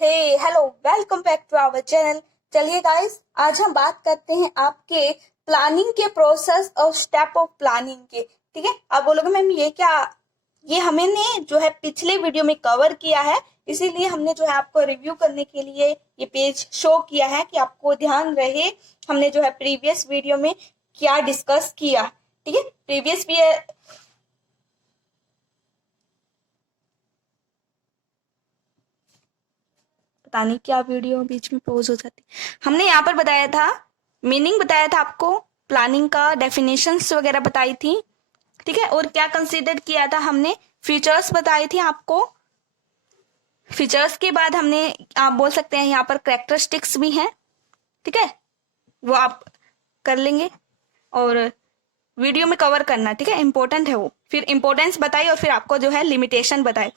Hey hello, welcome back to our channel. चलिए guys, आज हम बात करते हैं आपके प्लानिंग के प्रोसेस और स्टेप ऑफ प्लानिंग के। ठीक है, आप बोलोगे मैम ये क्या, ये हमने जो है पिछले वीडियो में कवर किया है, इसीलिए हमने जो है आपको रिव्यू करने के लिए ये पेज शो किया है कि आपको ध्यान रहे हमने जो है प्रीवियस वीडियो में क्या डिस्कस किया। ठीक है, प्रीवियस पता नहीं क्या वीडियो बीच में पॉज हो जाती। हमने यहाँ पर बताया था, मीनिंग बताया था आपको, प्लानिंग का डेफिनेशंस वगैरह बताई थी। ठीक है, और क्या कंसीडर किया था हमने, फीचर्स बताए थे आपको। फीचर्स के बाद हमने, आप बोल सकते हैं यहाँ पर कैरेक्टरिस्टिक्स भी हैं। ठीक है, वो आप कर लेंगे और वीडियो में कवर करना। ठीक है, इंपॉर्टेंट है वो। फिर इंपॉर्टेंस बताई और फिर आपको जो है लिमिटेशन बताए।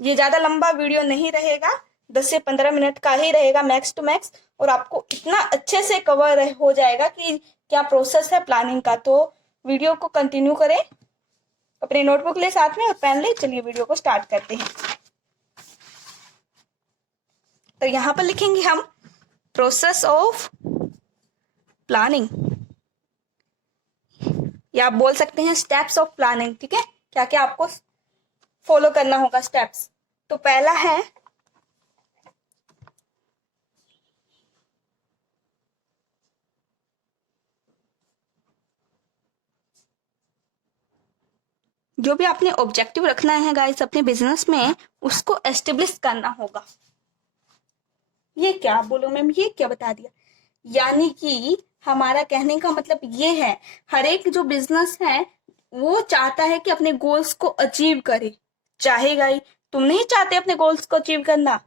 ये ज्यादा लंबा वीडियो नहीं रहेगा, 10 से 15 मिनट का ही रहेगा मैक्स टू मैक्स, और आपको इतना अच्छे से कवर हो जाएगा कि क्या प्रोसेस है प्लानिंग का। तो वीडियो को कंटिन्यू करें, अपने नोटबुक ले साथ में और पेन ले। चलिए वीडियो को स्टार्ट करते हैं। तो यहां पर लिखेंगे हम प्रोसेस ऑफ प्लानिंग, या आप बोल सकते हैं स्टेप्स ऑफ प्लानिंग। ठीक है, क्या क्या आपको फॉलो करना होगा स्टेप्स। तो पहला है जो भी आपने ऑब्जेक्टिव रखना है गाइस अपने बिजनेस में, उसको एस्टेब्लिश करना होगा। ये क्या बोलो मैम, ये क्या बता दिया। यानी कि हमारा कहने का मतलब ये है, हर एक जो बिजनेस है वो चाहता है कि अपने गोल्स को अचीव करे। चाहेगा ही, तुम नहीं चाहते अपने गोल्स को अचीव करना,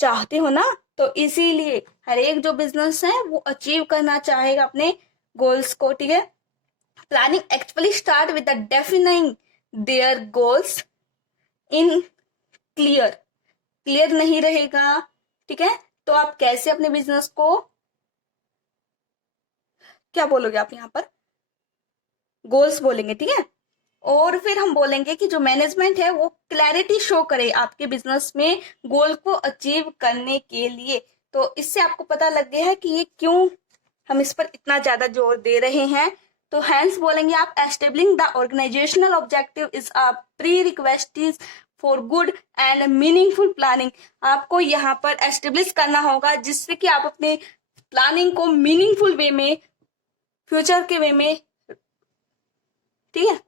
चाहते हो ना। तो इसीलिए हर एक जो बिजनेस है वो अचीव करना चाहेगा अपने गोल्स को। ठीक है, planning actually start with the defining their goals in clear. Clear नहीं रहेगा, ठीक है, तो आप कैसे अपने बिजनेस को, क्या बोलोगे आप यहाँ पर, गोल्स बोलेंगे। ठीक है, और फिर हम बोलेंगे कि जो मैनेजमेंट है वो क्लैरिटी शो करे आपके बिजनेस में गोल को अचीव करने के लिए। तो इससे आपको पता लग गया है कि ये क्यों हम इस पर इतना ज्यादा जोर दे रहे हैं। तो हैंस बोलेंगे आप, establishing the organisational objective is a prerequisites for good and meaningful planning. आपको यहाँ पर एस्टेब्लिश करना होगा जिससे कि आप अपने प्लानिंग को मीनिंगफुल वे में, फ्यूचर के वे में, ठीक है।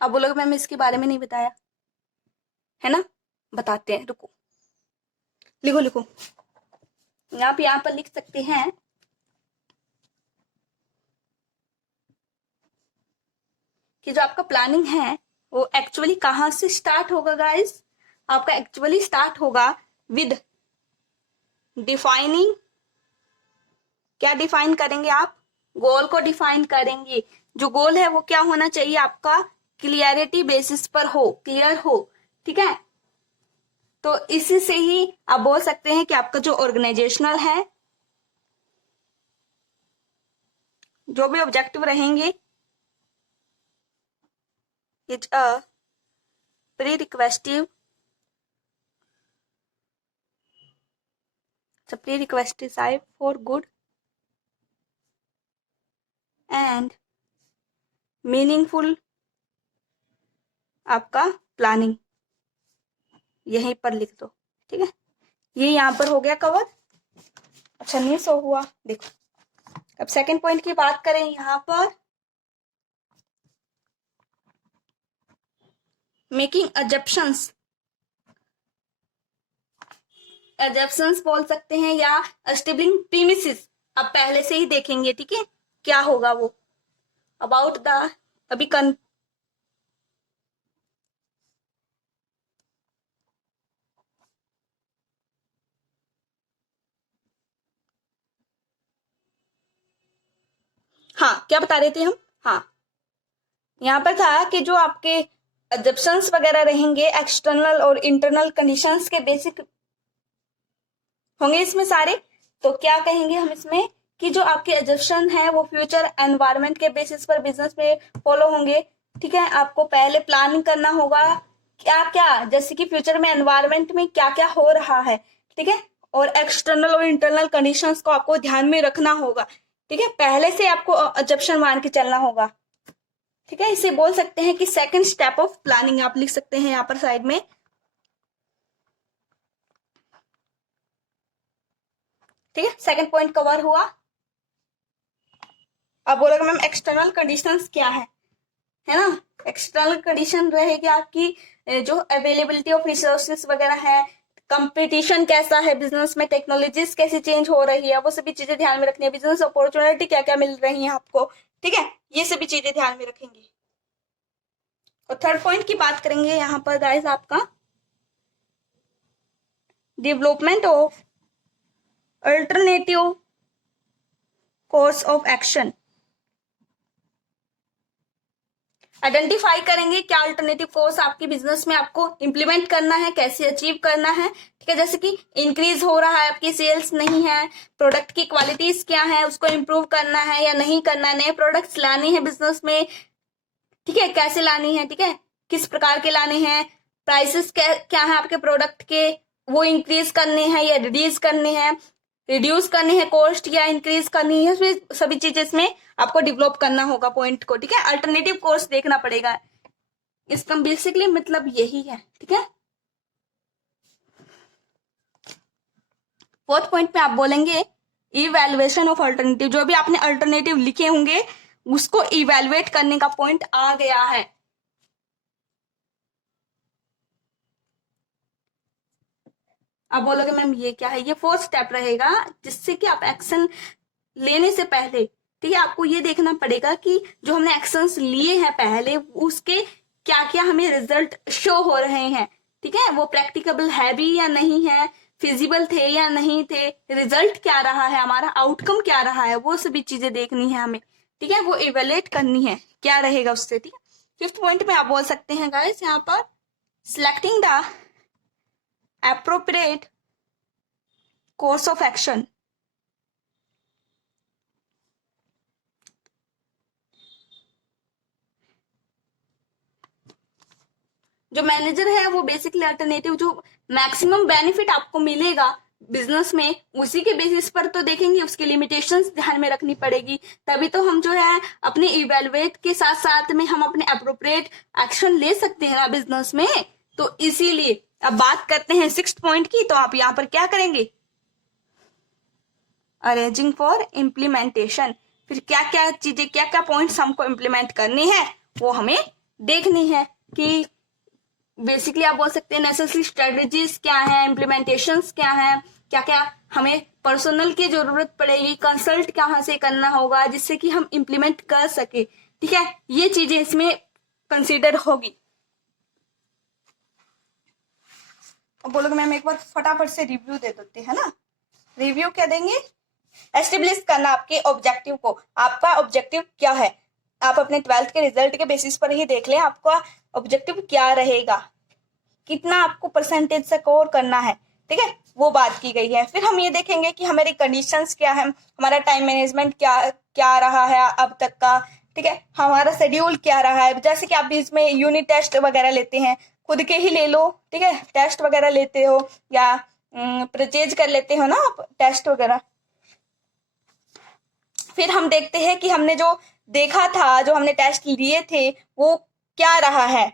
अब बोलोगे मैम इसके बारे में नहीं बताया है ना, बताते हैं, रुको, लिखो लिखो। आप यहाँ पर लिख सकते हैं कि जो आपका प्लानिंग है वो एक्चुअली कहाँ से स्टार्ट होगा गाइस। आपका एक्चुअली स्टार्ट होगा विद डिफाइनिंग। क्या डिफाइन करेंगे आप, गोल को डिफाइन करेंगे। जो गोल है वो क्या होना चाहिए आपका, क्लियरिटी बेसिस पर हो, क्लियर हो। ठीक है, तो इसी से ही आप बोल सकते हैं कि आपका जो ऑर्गेनाइजेशनल है, जो भी ऑब्जेक्टिव रहेंगे, it's a prerequisite, prerequisite for good and meaningful आपका प्लानिंग। यहीं पर लिख दो। ठीक है, ये यहाँ पर हो गया कवर। अच्छा नहीं सो हुआ, देखो। अब सेकंड पॉइंट की बात करें यहाँ पर, मेकिंग अजप्शंस। अजप्शंस बोल सकते हैं या एस्टेब्लिशिंग प्रीमिसेस। अब पहले से ही देखेंगे, ठीक है, क्या होगा वो अबाउट द, अभी हाँ क्या बता रहे थे हम। हाँ, यहाँ पर था कि जो आपके अजप्शंस वगैरह रहेंगे एक्सटर्नल और इंटरनल कंडीशंस के बेसिक होंगे इसमें सारे। तो क्या कहेंगे हम इसमें कि जो आपके एजप्शन है वो फ्यूचर एनवायरनमेंट के बेसिस पर बिजनेस में फॉलो होंगे। ठीक है, आपको पहले प्लानिंग करना होगा क्या क्या, जैसे कि फ्यूचर में एनवायरनमेंट में क्या क्या हो रहा है, ठीक है, और एक्सटर्नल और इंटरनल कंडीशंस को आपको ध्यान में रखना होगा, ठीक है, पहले से आपको अजम्पशन मान के चलना होगा, ठीक है। इसे बोल सकते हैं कि सेकंड स्टेप ऑफ प्लानिंग, आप लिख सकते हैं यहाँ पर साइड में, ठीक है। सेकंड पॉइंट कवर हुआ। अब बोलोगे मैम एक्सटर्नल कंडीशंस क्या है ना। एक्सटर्नल कंडीशन रहेगी आपकी जो अवेलेबिलिटी ऑफ रिसोर्सेस वगैरह है, कंपटीशन कैसा है बिजनेस में, टेक्नोलॉजीज कैसी चेंज हो रही है, वो सभी चीजें ध्यान में रखनी है, बिजनेस अपॉर्चुनिटी क्या क्या मिल रही है आपको, ठीक है, ये सभी चीजें ध्यान में रखेंगे। और थर्ड पॉइंट की बात करेंगे यहाँ पर गाइस, आपका development of alternative course of action. Identify करेंगे क्या अल्टरनेटिव कोर्स आपके बिजनेस में आपको इंप्लीमेंट करना है, कैसे अचीव करना है, ठीक है, जैसे कि इंक्रीज हो रहा है आपकी सेल्स नहीं है, प्रोडक्ट की क्वालिटीज क्या है उसको इंप्रूव करना है या नहीं करना है, नए प्रोडक्ट्स लाने हैं बिजनेस में, ठीक है, कैसे लानी है, ठीक है, किस प्रकार के लाने हैं, प्राइसेस क्या है आपके प्रोडक्ट के, वो इंक्रीज करने हैं या रिड्यूस करने हैं, रिड्यूस करनी है कॉस्ट या इंक्रीज करनी है, सभी चीजें इसमें आपको डेवलप करना होगा पॉइंट को, ठीक है, अल्टरनेटिव कोर्स देखना पड़ेगा, इसका बेसिकली मतलब यही है, ठीक है। फोर्थ पॉइंट में आप बोलेंगे इवैल्यूएशन ऑफ अल्टरनेटिव, जो भी आपने अल्टरनेटिव लिखे होंगे उसको इवैल्यूएट करने का पॉइंट आ गया है। अब बोलोगे मैम ये क्या है, ये फोर्थ स्टेप रहेगा जिससे कि आप एक्शन लेने से पहले, ठीक है, आपको ये देखना पड़ेगा कि जो हमने एक्शंस लिए हैं पहले उसके क्या क्या हमें रिजल्ट शो हो रहे हैं, ठीक है, वो प्रैक्टिकेबल है भी या नहीं है, फिजिबल थे या नहीं थे, रिजल्ट क्या रहा है हमारा, आउटकम क्या रहा है, वो सभी चीजें देखनी है हमें, ठीक है, वो इवेल्युएट करनी है क्या रहेगा उससे, ठीक है। फिफ्थ पॉइंट में आप बोल सकते हैं गाइस यहाँ पर selecting the appropriate course of action। जो मैनेजर है वो बेसिकली अल्टरनेटिव जो मैक्सिमम बेनिफिट आपको मिलेगा बिजनेस में उसी के बेसिस पर तो देखेंगे, उसकी लिमिटेशंस ध्यान में रखनी पड़ेगी, तभी तो हम जो है अपने इवेलुएट के साथ साथ में हम अपने अप्रोप्रिएट एक्शन ले सकते हैं ना बिजनेस में। तो इसीलिए अब बात करते हैं सिक्स्थ पॉइंट की, तो आप यहाँ पर क्या करेंगे, अरेंजिंग फॉर इम्प्लीमेंटेशन, फिर क्या क्या चीजें क्या क्या पॉइंट्स हमको इम्प्लीमेंट करनी है वो हमें देखनी है कि बेसिकली आप बोल सकते हैं नेसेसरी स्ट्रेटजीज क्या है, इम्प्लीमेंटेशंस क्या है, क्या क्या हमें पर्सनल की जरूरत पड़ेगी, कंसल्ट कहाँ से करना होगा जिससे कि हम इम्प्लीमेंट कर सके, ठीक है, ये चीजें इसमें कंसीडर होगी। अब बोलोगे मैम एक बार फटाफट से रिव्यू दे देते हैं ना। रिव्यू क्या देंगे, एस्टेब्लिश करना आपके ऑब्जेक्टिव को, आपका ऑब्जेक्टिव क्या है, आप अपने 12th के रिजल्ट के बेसिस पर ही देख लें आपका ऑब्जेक्टिव क्या रहेगा, कितना आपको परसेंटेज स्कोर करना है, ठीक है, वो बात की गई है। फिर हम ये देखेंगे कि हमारी कंडीशंस क्या है, हमारा टाइम मैनेजमेंट क्या क्या रहा है अब तक का, ठीक है, हमारा शेड्यूल क्या रहा है, जैसे कि आप बीच में यूनिट टेस्ट वगैरह लेते हैं, खुद के ही ले लो, ठीक है, टेस्ट वगैरह लेते हो या परचेज कर लेते हो ना आप टेस्ट वगैरह। फिर हम देखते हैं कि हमने जो देखा था, जो हमने टेस्ट लिए थे वो क्या रहा है,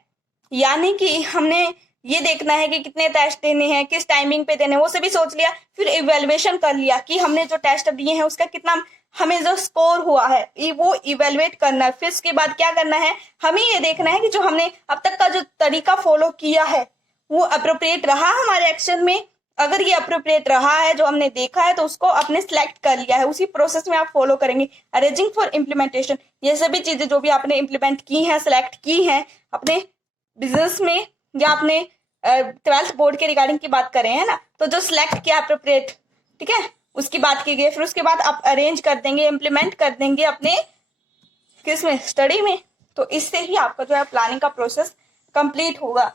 यानी कि हमने ये देखना है कि कितने टेस्ट देने हैं, किस टाइमिंग पे देने हैं, वो सभी सोच लिया। फिर इवेल्युएशन कर लिया कि हमने जो टेस्ट दिए हैं उसका कितना हमें जो स्कोर हुआ है वो इवेल्युएट करना है। फिर उसके बाद क्या करना है, हमें ये देखना है कि जो हमने अब तक का जो तरीका फॉलो किया है वो अप्रोप्रिएट रहा हमारे एक्शन में। अगर ये अप्रोप्रिएट रहा है जो हमने देखा है तो उसको आपने सिलेक्ट कर लिया है, उसी प्रोसेस में आप फॉलो करेंगे। अरेंजिंग फॉर इम्प्लीमेंटेशन, ये सभी चीजें जो भी आपने इम्प्लीमेंट की हैं, सिलेक्ट की हैं अपने बिजनेस में या अपने 12th बोर्ड के रिगार्डिंग की बात करें है ना, तो जो सिलेक्ट किया अप्रोप्रिएट, ठीक है, उसकी बात की गई। फिर उसके बाद आप अरेंज कर देंगे, इम्प्लीमेंट कर देंगे अपने किस में, स्टडी में। तो इससे ही आपका जो है प्लानिंग का प्रोसेस कंप्लीट होगा।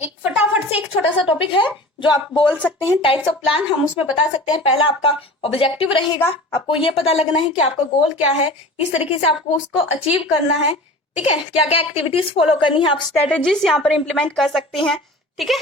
एक फटाफट से एक छोटा सा टॉपिक है जो आप बोल सकते हैं टाइप्स ऑफ प्लान, हम उसमें बता सकते हैं। पहला आपका ऑब्जेक्टिव रहेगा, आपको ये पता लगना है कि आपका गोल क्या है, किस तरीके से आपको उसको अचीव करना है, ठीक है, क्या क्या एक्टिविटीज फॉलो करनी है, आप स्ट्रेटेजीज यहाँ पर इंप्लीमेंट कर सकते हैं। ठीक है,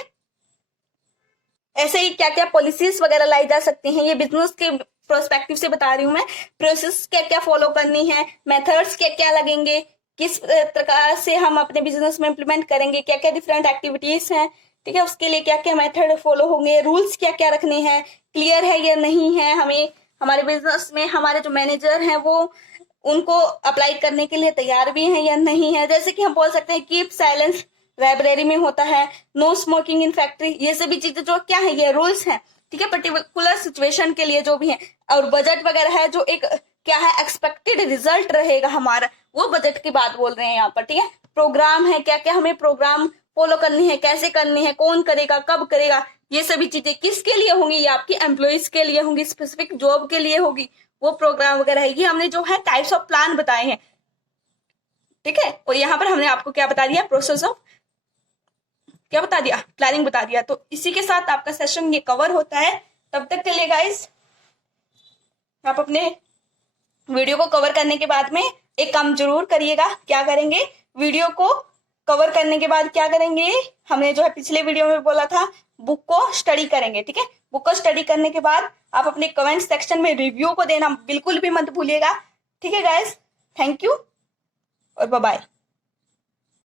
ऐसे ही क्या क्या पॉलिसीज वगैरह लाई जा सकती हैं, ये बिजनेस के प्रोस्पेक्टिव से बता रही हूँ मैं। प्रोसेस क्या क्या फॉलो करनी है, मेथड्स क्या क्या लगेंगे, किस प्रकार से हम अपने बिजनेस में इंप्लीमेंट करेंगे, क्या क्या डिफरेंट एक्टिविटीज हैं। ठीक है, उसके लिए क्या क्या मेथड फॉलो होंगे, रूल्स क्या क्या रखने हैं, क्लियर है या नहीं है, हमें हमारे बिजनेस में हमारे जो मैनेजर हैं वो उनको अप्लाई करने के लिए तैयार भी हैं या नहीं है। जैसे कि हम बोल सकते हैं कीप साइलेंस लाइब्रेरी में होता है, नो स्मोकिंग इन फैक्ट्री, ये सभी चीजें जो क्या है ये रूल्स हैं। ठीक है, पर्टिकुलर सिचुएशन के लिए जो भी है। और बजट वगैरह है जो एक क्या है एक्सपेक्टेड रिजल्ट रहेगा हमारा, वो बजट की बात बोल रहे हैं यहाँ पर। ठीक है, प्रोग्राम है, क्या क्या हमें प्रोग्राम फॉलो करनी है, कैसे करनी है, कौन करेगा, कब करेगा, ये सभी चीजें किसके लिए होंगी, ये आपकी एम्प्लॉइज के लिए होंगी, स्पेसिफिक जॉब के लिए होगी, वो प्रोग्राम वगैरह है। ये हमने जो है टाइप्स ऑफ प्लान बताए हैं। ठीक है, और यहाँ पर हमने आपको क्या बता दिया, प्रोसेस ऑफ क्या बता दिया, प्लानिंग बता दिया। तो इसी के साथ आपका सेशन ये कवर होता है। तब तक के लिए गाइस आप अपने वीडियो को कवर करने के बाद में एक काम जरूर करिएगा। क्या करेंगे, वीडियो को कवर करने के बाद क्या करेंगे, हमने जो है पिछले वीडियो में बोला था बुक को स्टडी करेंगे। ठीक है, बुक को स्टडी करने के बाद आप अपने कमेंट सेक्शन में रिव्यू को देना बिल्कुल भी मत भूलिएगा। ठीक है गाइस, थैंक यू और बाय बाय।